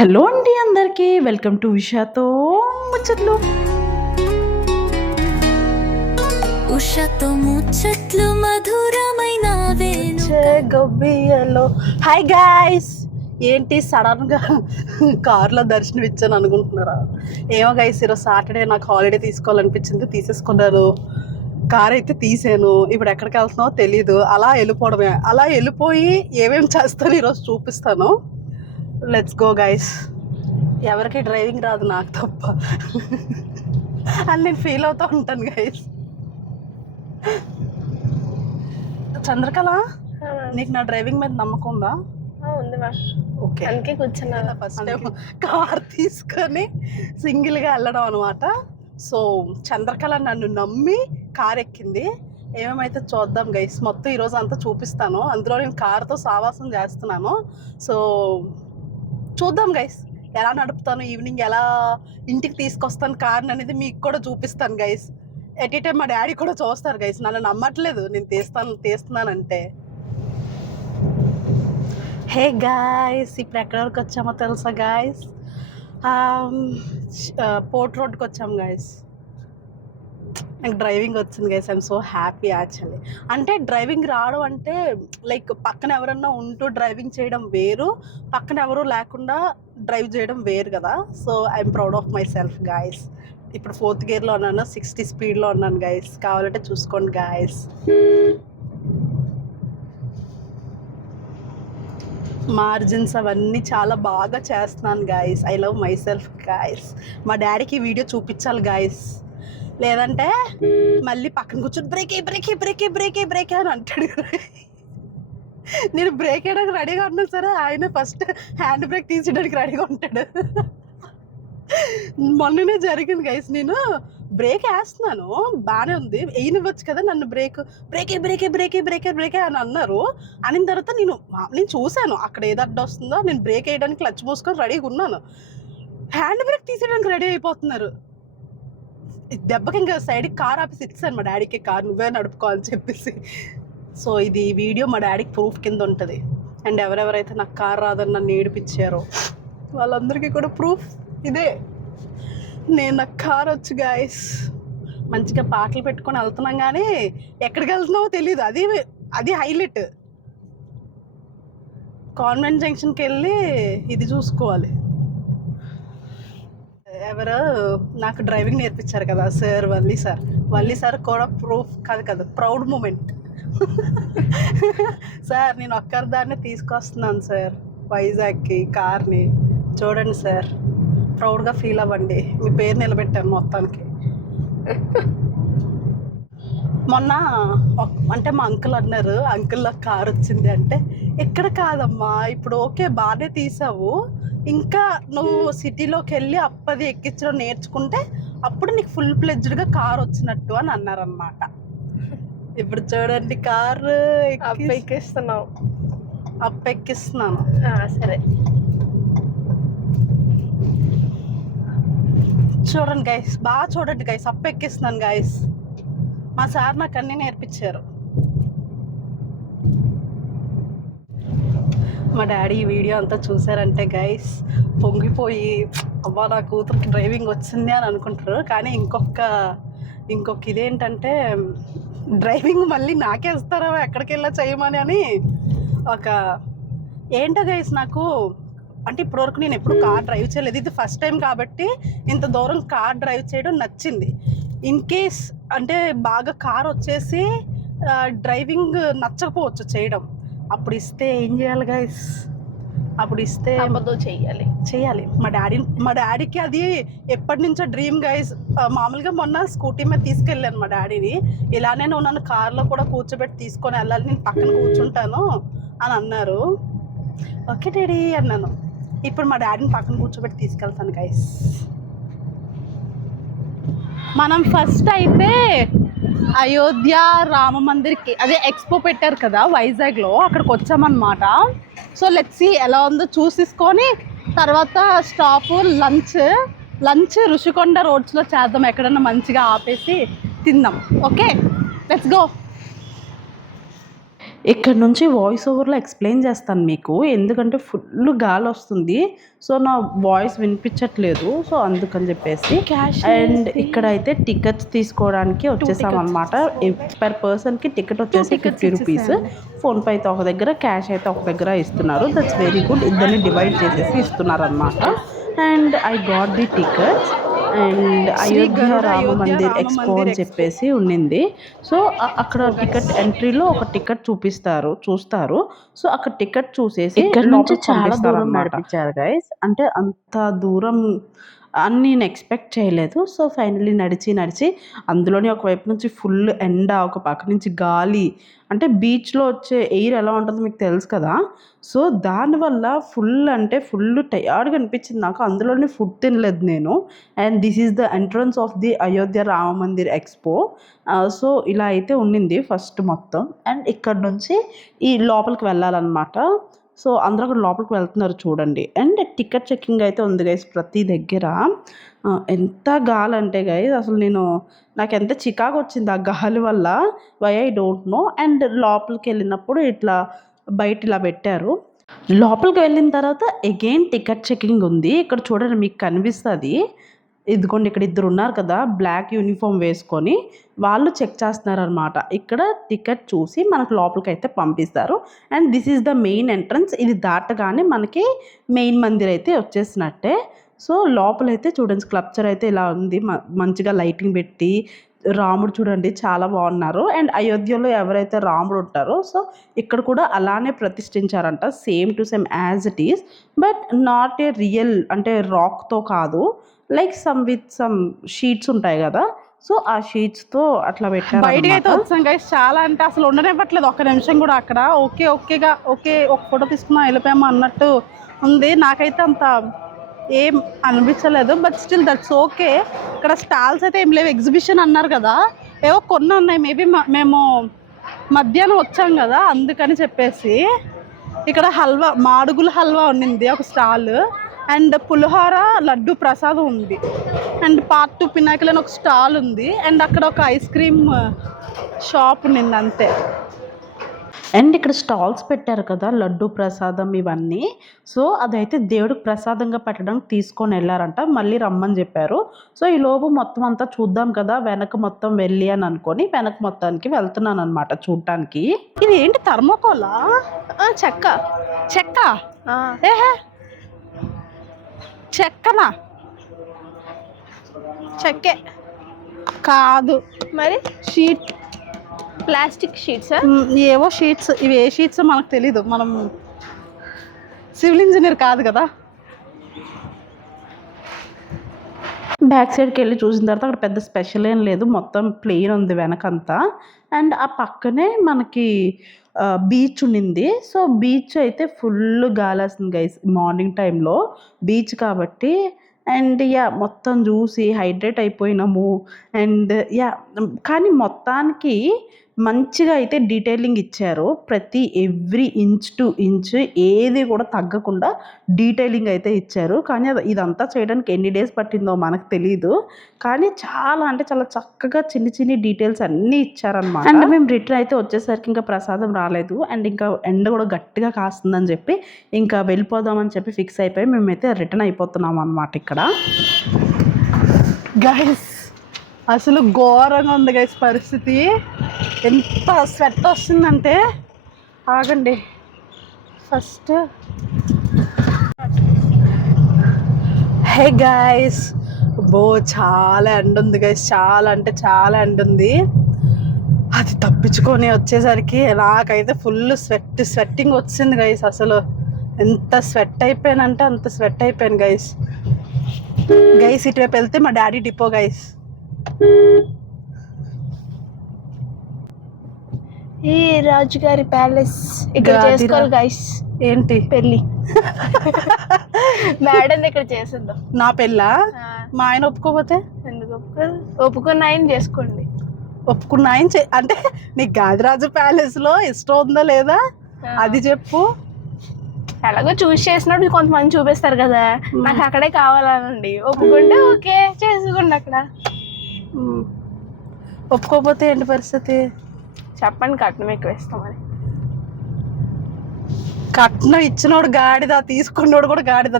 Hello అండి అందరికీ welcome to ఉషాతో ముచ్చట్లు. ఉషాతో ముచ్చట్లు మధురమైన గొబ్బియలో హాయ్ గాయ్స్. ఏంటి సడన్గా కార్లో దర్శనం ఇచ్చాను అనుకుంటున్నారా? ఏమో గైస్, ఈరోజు సాటర్డే నాకు హాలిడే తీసుకోవాలనిపించింది, తీసేసుకున్నాను. కార్ అయితే తీసాను. ఇప్పుడు ఎక్కడికి వెళ్తున్నావో తెలీదు, అలా వెళ్ళిపోవడమే. అలా వెళ్ళిపోయి ఏమేమి చేస్తానో ఈరోజు చూపిస్తాను. Let's go guys. ఎవరికి డ్రైవింగ్ రాదు, నాకు తప్ప. అని నేను ఫీల్ అవుతూ ఉంటాను గైస్. చంద్రకళ, నీకు నా డ్రైవింగ్ మీద నమ్మకం ఉందా? ఉంది మా. ఓకే, అందుకే కూర్చున్నా. ఫస్ట్ టైం కార్ తీసుకొని సింగిల్గా వెళ్ళడం అనమాట. సో చంద్రకళ నన్ను నమ్మి కార్ ఎక్కింది. ఏమేమైతే చూద్దాం గైస్. మొత్తం ఈరోజు అంతా చూపిస్తాను. అందులో నేను కార్తో సావాసం చేస్తున్నాను. సో చూద్దాం గైస్, ఎలా నడుపుతాను, ఈవినింగ్ ఎలా ఇంటికి తీసుకొస్తాను కార్ని అనేది మీకు కూడా చూపిస్తాను గైస్. ఎట్ ఈ టైం మా డాడీ కూడా చూస్తారు గైస్. నన్ను నమ్మట్లేదు నేను తీస్తున్నానంటే. హే గాయస్, ఇప్పుడు ఎక్కడి వరకు వచ్చామో తెలుసా గాయస్? పోర్ట్ రోడ్కి వచ్చాము గాయస్. నాకు డ్రైవింగ్ వచ్చింది guys. I'm so happy actually. అంటే డ్రైవింగ్ రావడం అంటే లైక్ పక్కన ఎవరన్నా ఉంటూ డ్రైవింగ్ చేయడం వేరు, పక్కన ఎవరు లేకుండా డ్రైవ్ చేయడం వేరు కదా. So I'm proud of my self guys. ఇప్పుడు 4th గేర్లో ఉన్నాను, 60 స్పీడ్లో ఉన్నాను గైస్. కావాలంటే చూసుకోండి గాయస్. మార్జిన్స్ అవన్నీ చాలా బాగా చేస్తున్నాను guys. I love my self guys. మా డాడీకి వీడియో చూపించాలి గాయస్, లేదంటే మళ్ళీ పక్కన కూర్చొని బ్రేక్ అని అంటాడు. నేను బ్రేక్ వేయడానికి రెడీగా ఉన్నా సరే ఆయన ఫస్ట్ హ్యాండ్ బ్రేక్ తీసేయడానికి రెడీగా ఉంటాడు. మొన్ననే జరిగింది గైస్. నేను బ్రేక్ వేస్తున్నాను, బాగానే ఉంది, వేయనివ్వచ్చు కదా నన్ను. బ్రేకే అని అన్నారు. అనిన తర్వాత నేను చూశాను అక్కడ ఏది అడ్డు వస్తుందో. నేను బ్రేక్ వేయడానికి క్లచ్ మూసుకొని రెడీగా ఉన్నాను. హ్యాండ్ బ్రేక్ తీసేయడానికి రెడీ అయిపోతున్నారు. దెబ్బకి ఇంకా సైడ్కి కార్ ఆపేసి ఇచ్చాను మా డాడీకి, కార్ నువ్వే నడుపుకోవాలని చెప్పేసి. సో ఇది వీడియో మా డాడీకి ప్రూఫ్ కింద ఉంటుంది. అండ్ ఎవరెవరైతే నాకు కార్ రాదని నన్ను ఏడిపించారో వాళ్ళందరికీ కూడా ప్రూఫ్ ఇదే. నాకు కార్ వచ్చు గాయస్. మంచిగా పాటలు పెట్టుకొని వెళ్తున్నాం, కానీ ఎక్కడికి వెళ్తున్నావో తెలియదు. అది హైలైట్. కాన్వెంట్ జంక్షన్కి వెళ్ళి ఇది చూసుకోవాలి. ఎవరు నాకు డ్రైవింగ్ నేర్పించారు కదా సార్, వల్లి సార్ కూడా ప్రూఫ్ కాదు ప్రౌడ్ మూమెంట్. సార్ నేను ఒక్కరిదాన్ని తీసుకొస్తున్నాను సార్ వైజాగ్కి కార్ని. చూడండి సార్, ప్రౌడ్గా ఫీల్ అవ్వండి. మీ పేరు నిలబెట్టాను మొత్తానికి. మొన్న అంటే మా అంకుల్ అన్నారు, అంకుల్ కార్ వచ్చింది అంటే, ఎక్కడ కాదమ్మా ఇప్పుడు ఓకే బాగానే తీసావు, ఇంకా నువ్వు సిటీలోకి వెళ్ళి అప్పది ఎక్కించడం నేర్చుకుంటే అప్పుడు నీకు ఫుల్ ప్లెడ్జ్డ్గా కార్ వచ్చినట్టు అని అన్నారనమాట. ఇప్పుడు చూడండి కారు ఎక్కిస్తున్నాను. సరే చూడండి గైస్, బాగా చూడండి గైస్, ఎక్కిస్తున్నాను గైస్. మా సార్ నాకు అన్నీ నేర్పించారు. మా డాడీ ఈ వీడియో అంతా చూసారంటే గైస్ పొంగిపోయి, అబ్బా నా కూతురికి డ్రైవింగ్ వచ్చింది అని అనుకుంటారు. కానీ ఇంకొక ఇదేంటంటే, డ్రైవింగ్ మళ్ళీ నాకే ఇస్తారా ఎక్కడికి వెళ్ళా చేయమని అని ఏంటో గైస్. నాకు అంటే ఇప్పటివరకు నేను ఎప్పుడు కార్ డ్రైవ్ చేయలేదు, ఇది ఫస్ట్ టైం కాబట్టి ఇంత దూరం కార్ డ్రైవ్ చేయడం నచ్చింది. ఇన్ కేస్ అంటే బాగా కార్ వచ్చేసి డ్రైవింగ్ నచ్చకపోవచ్చు చేయడం, అప్పుడు ఇస్తే ఏం చేయాలి గైస్? అప్పుడు ఇస్తే చేయాలి. మా డాడీకి అది ఎప్పటి నుంచో డ్రీమ్ గైస్. మామూలుగా మొన్న స్కూటీ మీద తీసుకెళ్ళాను మా డాడీని. ఇలానే నువ్వు నన్ను కార్లో కూడా కూర్చోబెట్టి తీసుకొని వెళ్ళాలి, నేను పక్కన కూర్చుంటాను అని అన్నారు. ఓకే డాడీ అన్నాను. ఇప్పుడు మా డాడీని పక్కన కూర్చోబెట్టి తీసుకెళ్తాను గైస్. మనం ఫస్ట్ అయితే అయోధ్య రామ మందిర్కి, అదే ఎక్స్పో పెట్టారు కదా వైజాగ్లో, అక్కడికి వచ్చామన్నమాట. సో లెట్స్ సీ ఎలా ఉందో చూసేసుకొని తర్వాత స్టాప్ లంచ్ ఋషికొండ రోడ్స్లో చేద్దాం, ఎక్కడన్నా మంచిగా ఆపేసి తిందాం. Okay let's go. ఇక్కడ నుంచి వాయిస్ ఓవర్లో ఎక్స్ప్లెయిన్ చేస్తాను మీకు, ఎందుకంటే ఫుల్ గాలి వస్తుంది, సో నా వాయిస్ వినిపించట్లేదు, సో అందుకని చెప్పేసి. అండ్ ఇక్కడైతే టికెట్స్ తీసుకోవడానికి వచ్చేసాం అనమాట. పర్ పర్సన్కి టికెట్ వచ్చేసి 50 రూపీస్. ఫోన్పే అయితే ఒక దగ్గర, క్యాష్ అయితే ఒక దగ్గర ఇస్తున్నారు. That's very good. ఇద్దరిని డివైడ్ చేసేసి ఇస్తున్నారు అనమాట. And I got the tickets. And Ayodhya Rama Mandir expo అని చెప్పేసి ఉండింది. సో అక్కడ టికెట్ ఎంట్రీలో ఒక టికెట్ చూస్తారు. సో అక్కడ టికెట్ చూసేసి ఇక్కడ నుంచి చాలా దూరం నడిపించారు గైస్. అంటే అంత దూరం అని నేను ఎక్స్పెక్ట్ చేయలేదు. సో ఫైనల్లీ నడిచి అందులోనే ఒకవైపు నుంచి ఫుల్ ఎండ, ఒక పక్క నుంచి గాలి. అంటే బీచ్లో వచ్చే ఎయిర్ ఎలా ఉంటుందో మీకు తెలుసు కదా. సో దానివల్ల ఫుల్ టయర్డ్గా అనిపించింది నాకు. అందులోనే ఫుడ్ తినలేదు నేను. And this is the entrance of the Ayodhya Rama Mandir expo. So ఇలా అయితే ఉండింది ఫస్ట్ మొత్తం. అండ్ ఇక్కడ నుంచి ఈ లోపలికి వెళ్ళాలన్నమాట. సో అందరూ అక్కడ లోపలికి వెళ్తున్నారు చూడండి. అండ్ టికెట్ చెక్కింగ్ అయితే ఉంది గైస్ ప్రతి దగ్గర. ఎంత గాలి అంటే గైస్, అసలు నాకు ఎంత చికాకు వచ్చింది ఆ గాలి వల్ల. Why I don't know. And లోపలికి వెళ్ళినప్పుడు ఇట్లా బయట ఇలా పెట్టారు. లోపలికి వెళ్ళిన తర్వాత అగైన్ టికెట్ చెకింగ్ ఉంది. ఇక్కడ చూడండి మీకు కనిపిస్తుంది. ఇదిగోండి ఇక్కడ ఇద్దరు ఉన్నారు కదా బ్లాక్ యూనిఫామ్ వేసుకొని, వాళ్ళు చెక్ చేస్తున్నారు అనమాట. ఇక్కడ టికెట్ చూసి మనకు లోపలికి అయితే పంపిస్తారు. And this is the main entrance. ఇది దాటగానే మనకి మెయిన్ మందిర్ అయితే వచ్చేసినట్టే. సో లోపలైతే చూడండి స్కల్ప్చర్ అయితే ఇలా ఉంది, మంచిగా లైటింగ్ పెట్టి. రాముడు చూడండి చాలా బాగున్నారు. అండ్ అయోధ్యలో ఎవరైతే రాముడు ఉంటారో సో ఇక్కడ కూడా అలానే ప్రతిష్ఠించారంట, same to same as it is. But not a real, అంటే రాక్తో కాదు, లైక్ సమ్ షీట్స్ ఉంటాయి కదా, సో ఆ షీట్స్తో అట్లా పెట్టారు. బయటకి అయితే వచ్చాం గైస్. చాలా అంటే అసలు ఉండనివ్వట్లేదు ఒక్క నిమిషం కూడా అక్కడ. ఓకే ఒక ఫోటో తీసుకున్నా వెళ్ళిపోయామా అన్నట్టు ఉంది. నాకైతే అంత ఏం అనిపించలేదు, బట్ స్టిల్ దట్స్ ఓకే. ఇక్కడ స్టాల్స్ అయితే ఏం లేవు. ఎగ్జిబిషన్ అన్నారు కదా, ఏవో కొన్ని ఉన్నాయి. మేబీ మేము మధ్యాహ్నం వచ్చాం కదా అందుకని చెప్పేసి. ఇక్కడ హల్వా, మాడుగుల హల్వా ఉండింది ఒక స్టాల్. అండ్ పులిహోర లడ్డు ప్రసాదం ఉంది. అండ్ పార్ట్ 2 పినాకిల్ అని ఒక స్టాల్ ఉంది. అండ్ అక్కడ ఒక ఐస్ క్రీమ్ షాప్ ఉండింది అంతే. అండ్ ఇక్కడ స్టాల్స్ పెట్టారు కదా లడ్డు ప్రసాదం ఇవన్నీ. సో అదైతే దేవుడికి ప్రసాదంగా పెట్టడానికి తీసుకొని వెళ్ళారంట, మళ్ళీ రమ్మని చెప్పారు. సో ఈ లోపు మొత్తం అంతా చూద్దాం కదా, వెనక మొత్తం వెళ్ళి అని అనుకొని వెనక మొత్తానికి వెళ్తున్నాను అనమాట చూడటానికి. ఇది ఏంటి థర్మోకోలా? చెక్క ఏహే చెక్కనా? చెక్కే కాదు మరి షీట్, ప్లాస్టిక్ షీట్స్. ఏవో షీట్స్. ఇవి ఏ షీట్స్ మనకు తెలీదు, మనం సివిల్ ఇంజనీర్ కాదు కదా. బ్యాక్ సైడ్కి వెళ్ళి చూసిన తర్వాత అక్కడ పెద్ద స్పెషల్ ఏం లేదు, మొత్తం ప్లెయిన్ ఉంది వెనకంతా. అండ్ ఆ పక్కనే మనకి బీచ్ ఉండింది. సో బీచ్ అయితే ఫుల్ గాలి వస్తుంది గైస్ మార్నింగ్ టైంలో, బీచ్ కాబట్టి. అండ్ మొత్తం చూసి హైడ్రేట్ అయిపోయినాము. అండ్ కానీ మొత్తానికి మంచిగా అయితే డీటెయిలింగ్ ఇచ్చారు. ప్రతి ఎవ్రీ ఇంచ్ టు ఇంచ్ ఏది కూడా తగ్గకుండా డీటెయిలింగ్ అయితే ఇచ్చారు. కానీ ఇదంతా చేయడానికి ఎన్ని డేస్ పట్టిందో మనకు తెలీదు. కానీ చాలా అంటే చాలా చక్కగా చిన్ని డీటెయిల్స్ అన్నీ ఇచ్చారనమాట. అండ్ మేము రిటర్న్ అయితే వచ్చేసరికి ఇంకా ప్రసాదం రాలేదు. అండ్ ఇంకా ఎండ కూడా గట్టిగా కాస్తుందని చెప్పి ఇంకా వెళ్ళిపోదామని చెప్పి ఫిక్స్ అయిపోయి మేమైతే రిటర్న్ అయిపోతున్నాం అనమాట. ఇక్కడ గైస్ అసలు ఘోరంగా ఉంది గైస్ పరిస్థితి. ఎంత స్వెట్ వస్తుందంటే, ఆగండి ఫస్ట్. హే గైస్, చాలా ఎండ ఉంది గైస్, చాలా అంటే చాలా ఎండ ఉంది. అది తప్పించుకొని వచ్చేసరికి నాకైతే ఫుల్ స్వెట్టింగ్ వచ్చింది గైస్. అసలు ఎంత స్వెట్ అయిపోయానంటే అంత స్వెట్ అయిపోయాను గైస్. ఇటువైపు వెళ్తే మా డాడీ డిపో గైస్. ఈ రాజుగారి ప్యాలెస్ ఇక్కడ చేసుకోవాలి గైస్. ఏంటి పెళ్ళి? మేడం ఇక్కడ చేస్తుందో నా పెళ్ళా? మా ఆయన ఒప్పుకోపోతే? ఎందుకు ఒప్పుకున్న ఆయన చేసుకోండి. ఒప్పుకున్న ఆయన అంటే నీకు గాదిరాజు ప్యాలెస్ లో ఇష్టం ఉందా లేదా అది చెప్పు. ఎలాగో చూస్ చేసినప్పుడు కొంతమంది చూపిస్తారు కదా, నాకు అక్కడే కావాలనండి. ఒప్పుకుంటే ఓకే చేసుకోండి అక్కడ. ఒప్పుకోపోతే ఏంటి పరిస్థితి? చెప్పండి, కట్నం ఎక్కువ ఇస్తామని. కట్నం ఇచ్చినోడు గాడిద, తీసుకున్నోడు కూడా గాడిద.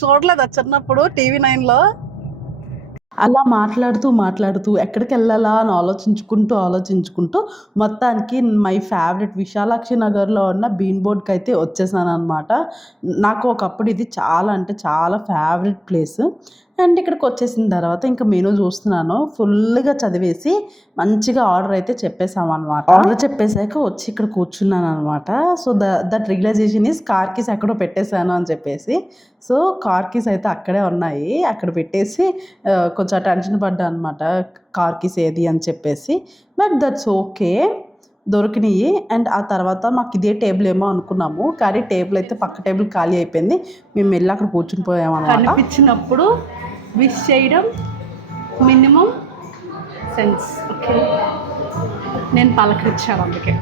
చూడలేదా చిన్నప్పుడు TV9లో? అలా మాట్లాడుతూ ఎక్కడికి వెళ్ళాలా అని ఆలోచించుకుంటూ మొత్తానికి మై ఫేవరెట్ విశాలాక్షి నగర్లో ఉన్న బీన్ బోర్డ్కి అయితే వచ్చేసాను అనమాట. నాకు ఒకప్పుడు ఇది చాలా అంటే చాలా ఫేవరెట్ ప్లేస్. అండ్ ఇక్కడికి వచ్చేసిన తర్వాత ఇంకా మెనూ చూస్తున్నాను, ఫుల్గా చదివేసి మంచిగా ఆర్డర్ అయితే చెప్పేసామన్నమాట. ఆర్డర్ చెప్పేసాక వచ్చి ఇక్కడ కూర్చున్నాను అనమాట. So that realisation is car keys ఎక్కడో పెట్టేశాను అని చెప్పేసి. సో కార్ కీస్ అయితే అక్కడే ఉన్నాయి, అక్కడ పెట్టేసి కొంచెం టెన్షన్ పడ్డా అనమాట, కార్ కీస్ ఏది అని చెప్పేసి. బట్ దట్స్ ఓకే, దొరికినాయి. అండ్ ఆ తర్వాత మాకు ఇదే టేబుల్ ఏమో అనుకున్నాము, కానీ టేబుల్ అయితే పక్క టేబుల్ ఖాళీ అయిపోయింది. మేము వెళ్ళి అక్కడ కూర్చుని పోయామన్నమాట. కనిపించినప్పుడు విష్ చేయడం మినిమం సెన్స్. ఓకే, నేను పలకరించాను అందుకే.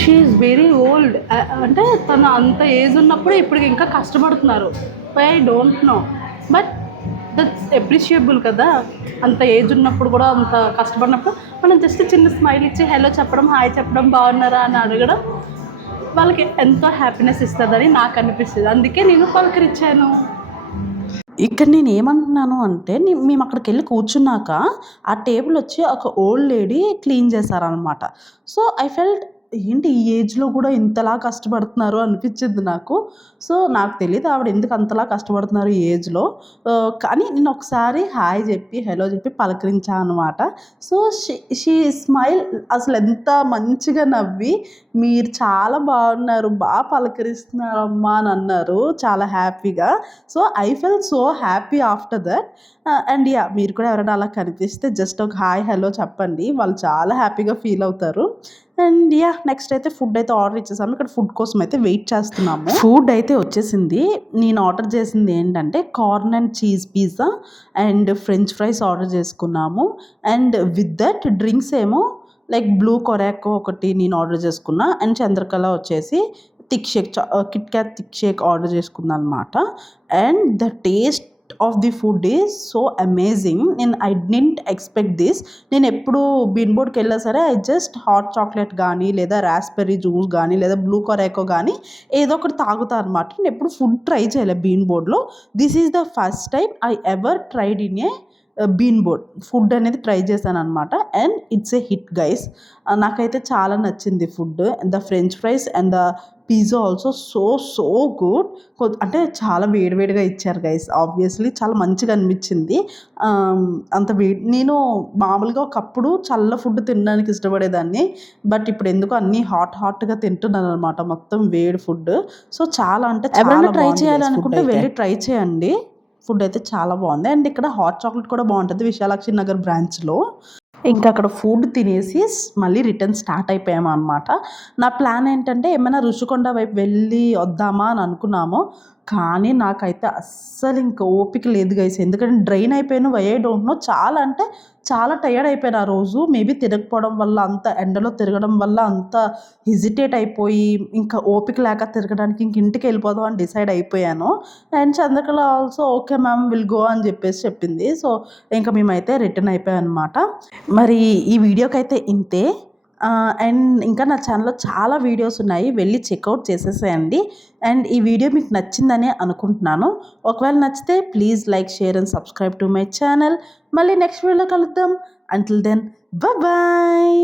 షీ ఈజ్ వెరీ ఓల్డ్, అంటే తను అంత ఏజ్ ఉన్నప్పుడు ఇప్పుడు ఇంకా కష్టపడుతున్నారు. I don't no, but that's appreciable కదా. అంత ఏజ్ ఉన్నప్పుడు కూడా అంత కష్టపడినప్పుడు మనం జస్ట్ చిన్న స్మైల్ ఇచ్చి హలో చెప్పడం, హాయ్ చెప్పడం, బాగున్నారా అని అడగడం వాళ్ళకి ఎంతో హ్యాపీనెస్ ఇస్తుందని నాకు అనిపిస్తుంది. అందుకే నేను పలకరించాను. ఇక్కడ నేను ఏమంటున్నాను అంటే, మేము అక్కడికి వెళ్ళి కూర్చున్నాక ఆ టేబుల్ వచ్చి ఒక ఓల్డ్ లేడీ క్లీన్ చేశారనమాట. సో ఐ ఫెల్ట్ ఏంటి ఈ ఏజ్లో కూడా ఇంతలా కష్టపడుతున్నారు అనిపించింది నాకు. సో నాకు తెలియదు ఆవిడ ఎందుకు అంతలా కష్టపడుతున్నారు ఈ ఏజ్లో. కానీ నేను ఒకసారి హాయ్ చెప్పి హలో చెప్పి పలకరించాను అనమాట. సో షీ స్మైల్ అసలు ఎంత మంచిగా నవ్వి, మీరు చాలా బాగున్నారు, బాగా పలకరిస్తున్నారు అమ్మా అని అన్నారు చాలా హ్యాపీగా. So I fell so happy after that. And yeah, మీరు కూడా ఎవరైనా అలా కనిపిస్తే జస్ట్ ఒక హాయ్ హలో చెప్పండి, వాళ్ళు చాలా హ్యాపీగా ఫీల్ అవుతారు. అండ్ యా, నెక్స్ట్ అయితే ఫుడ్ అయితే ఆర్డర్ ఇచ్చేసాము. ఇక్కడ ఫుడ్ కోసం అయితే వెయిట్ చేస్తున్నాము. ఫుడ్ అయితే వచ్చేసింది. నేను ఆర్డర్ చేసింది ఏంటంటే corn and cheese pizza and French fries order చేసుకున్నాము. అండ్ విత్ దట్ డ్రింక్స్ ఏమో లైక్ బ్లూ కొరాకో ఒకటి నేను ఆర్డర్ చేసుకున్నా. అండ్ చంద్రకళ వచ్చేసి thick shake, Kit Kat thick shake order చేసుకున్నాను అనమాట. And the taste of the food is so amazing. I didn't expect this. నేను ఎప్పుడు బీన్ బోర్డ్కి వెళ్ళా సరే ఐ జస్ట్ హాట్ చాక్లెట్ కానీ లేదా రాస్బెర్రీ జ్యూస్ కానీ లేదా బ్లూ కొరాకో కానీ ఏదో ఒకటి తాగుతాను అనమాట. నేను ఎప్పుడు ఫుడ్ ట్రై చేయలేదు బీన్ బోర్డ్లో. This is the first time I ever tried in a bean board. Food అనేది ట్రై చేశాను అనమాట. And it's a hit guys. నాకైతే చాలా నచ్చింది food. The french fries and the pizza also so good. అంటే చాలా వేడివేడిగా ఇచ్చారు గైస్. ఆబ్వియస్లీ చాలా మంచిగా అనిపించింది. అంత వేడి, నేను మామూలుగా ఒకప్పుడు చల్ల ఫుడ్ తినడానికి ఇష్టపడేదాన్ని. బట్ ఇప్పుడు ఎందుకు అన్నీ హాట్గా తింటున్నాను అనమాట, మొత్తం వేడి ఫుడ్. సో చాలా అంటే ఎవరైనా ట్రై చేయాలనుకుంటే వెళ్ళి ట్రై చేయండి. ఫుడ్ అయితే చాలా బాగుంది. అండ్ ఇక్కడ హాట్ చాక్లెట్ కూడా బాగుంటుంది విశాలాక్షి నగర్ బ్రాంచ్లో. ఇంకా అక్కడ ఫుడ్ తినేసి మళ్ళీ రిటర్న్ స్టార్ట్ అయిపోయాము అనమాట. నా ప్లాన్ ఏంటంటే ఏమైనా రుషికొండ వైపు వెళ్ళి వద్దామా అని అనుకున్నాము, కానీ నాకైతే అస్సలు ఇంకా ఓపిక లేదు గైస్. ఎందుకంటే డ్రైన్ అయిపోయాను. Why I don't know. చాలా అంటే చాలా టయర్డ్ అయిపోయాను ఆ రోజు. మేబీ తిరగకపోవడం వల్ల, అంత ఎండలో తిరగడం వల్ల అంత హెజిటేట్ అయిపోయి ఇంకా ఓపిక లేక తిరగడానికి ఇంక ఇంటికి వెళ్ళిపోదాం అని డిసైడ్ అయిపోయాను. And Chandrakala also okay ma'am will go అని చెప్పేసి చెప్పింది. సో ఇంకా మేమైతే రిటర్న్ అయిపోయాం అనమాట. మరి ఈ వీడియోకి అయితే ఇంతే. అండ్ ఇంకా నా ఛానల్లో చాలా వీడియోస్ ఉన్నాయి, వెళ్ళి చెక్అవుట్ చేసేసేయండి. అండ్ ఈ వీడియో మీకు నచ్చిందని అనుకుంటున్నాను. ఒకవేళ నచ్చితే please like, share and subscribe to my channel. మళ్ళీ నెక్స్ట్ వీడియోలో కలుద్దాం. Until then bye.